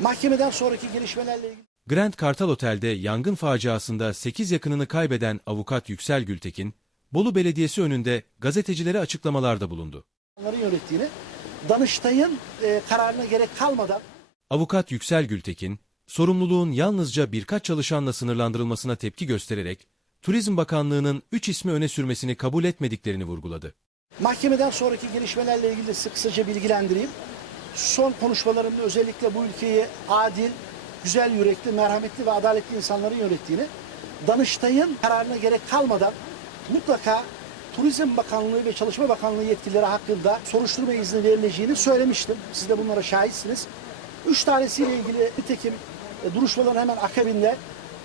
Mahkemeden sonraki gelişmelerle ilgili Grand Kartal Otel'de yangın faciasında 8 yakınını kaybeden avukat Yüksel Gültekin, Bolu Belediyesi önünde gazetecilere açıklamalarda bulundu. onların yönettiğini, Danıştay'ın e, kararına gerek kalmadan Avukat Yüksel Gültekin, sorumluluğun yalnızca birkaç çalışanla sınırlandırılmasına tepki göstererek, Turizm Bakanlığı'nın 3 ismi öne sürmesini kabul etmediklerini vurguladı. mahkemeden sonraki gelişmelerle ilgili sizi kısaca bilgilendireyim. Son konuşmalarımda özellikle bu ülkeyi adil, güzel yürekli, merhametli ve adaletli insanların yönettiğini, Danıştay'ın kararına gerek kalmadan mutlaka Turizm Bakanlığı ve Çalışma Bakanlığı yetkilileri hakkında soruşturma izni verileceğini söylemiştim. Siz de bunlara şahitsiniz. Üç tanesiyle ilgili nitekim e, duruşmaların hemen akabinde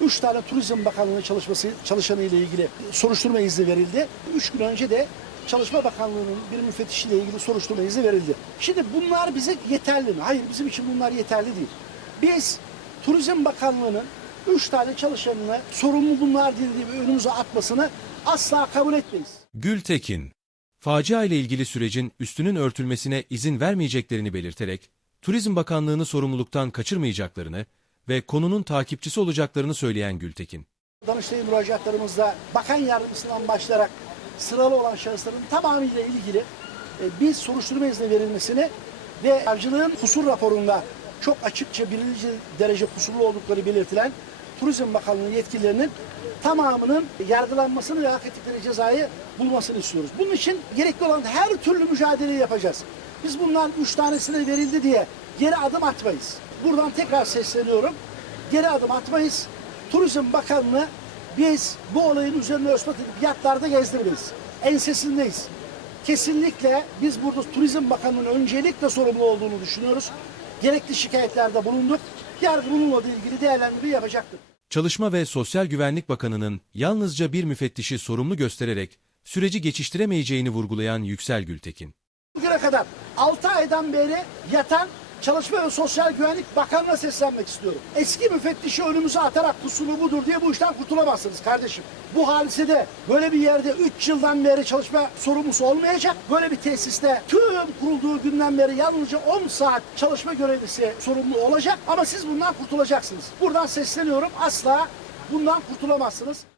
üç tane Turizm Bakanlığı çalışması çalışanı ile ilgili soruşturma izni verildi. Üç gün önce de Çalışma Bakanlığı'nın bir müfettişiyle ilgili soruşturma izni verildi. Şimdi bunlar bize yeterli mi? Hayır bizim için bunlar yeterli değil. Biz Turizm Bakanlığı'nın üç tane çalışanını sorumlu bunlar dediği önümüze atmasını asla kabul etmeyiz. Gültekin, facia ile ilgili sürecin üstünün örtülmesine izin vermeyeceklerini belirterek, Turizm Bakanlığı'nı sorumluluktan kaçırmayacaklarını ve konunun takipçisi olacaklarını söyleyen Gültekin, Danıştay müracaatlarımızda bakan yardımcısından başlayarak sıralı olan şahısların tamamıyla ilgili bir soruşturma izni verilmesini ve savcılığın kusur raporunda çok açıkça birinci derece kusurlu oldukları belirtilen Turizm Bakanlığı yetkililerinin tamamının yargılanmasını ve hak ettikleri cezayı bulmasını istiyoruz. Bunun için gerekli olan her türlü mücadeleyi yapacağız. Biz bundan üç tanesine verildi diye geri adım atmayız. Buradan tekrar sesleniyorum. Geri adım atmayız. Turizm Bakanlığı biz bu olayın üzerine örtbas edip yatlarda gezdirmeyiz. Ensesindeyiz. Kesinlikle biz burada Turizm Bakanlığı'nın öncelikle sorumlu olduğunu düşünüyoruz. Gerekli şikayetlerde bulunduk. Yargı bununla ilgili değerlendirme yapacaktır. Çalışma ve Sosyal Güvenlik Bakanı'nın yalnızca bir müfettişi sorumlu göstererek süreci geçiştiremeyeceğini vurgulayan Yüksel Gültekin. Bugüne kadar 6 aydan beri yatan Çalışma ve Sosyal Güvenlik Bakanı'na seslenmek istiyorum. Eski müfettişi önümüze atarak kusuru budur diye bu işten kurtulamazsınız kardeşim. Bu hadisede böyle bir yerde 3 yıldan beri çalışma sorumlusu olmayacak. Böyle bir tesiste tüm kurulduğu günden beri yalnızca 10 saat çalışma görevlisi sorumlu olacak. Ama siz bundan kurtulacaksınız. Buradan sesleniyorum asla bundan kurtulamazsınız.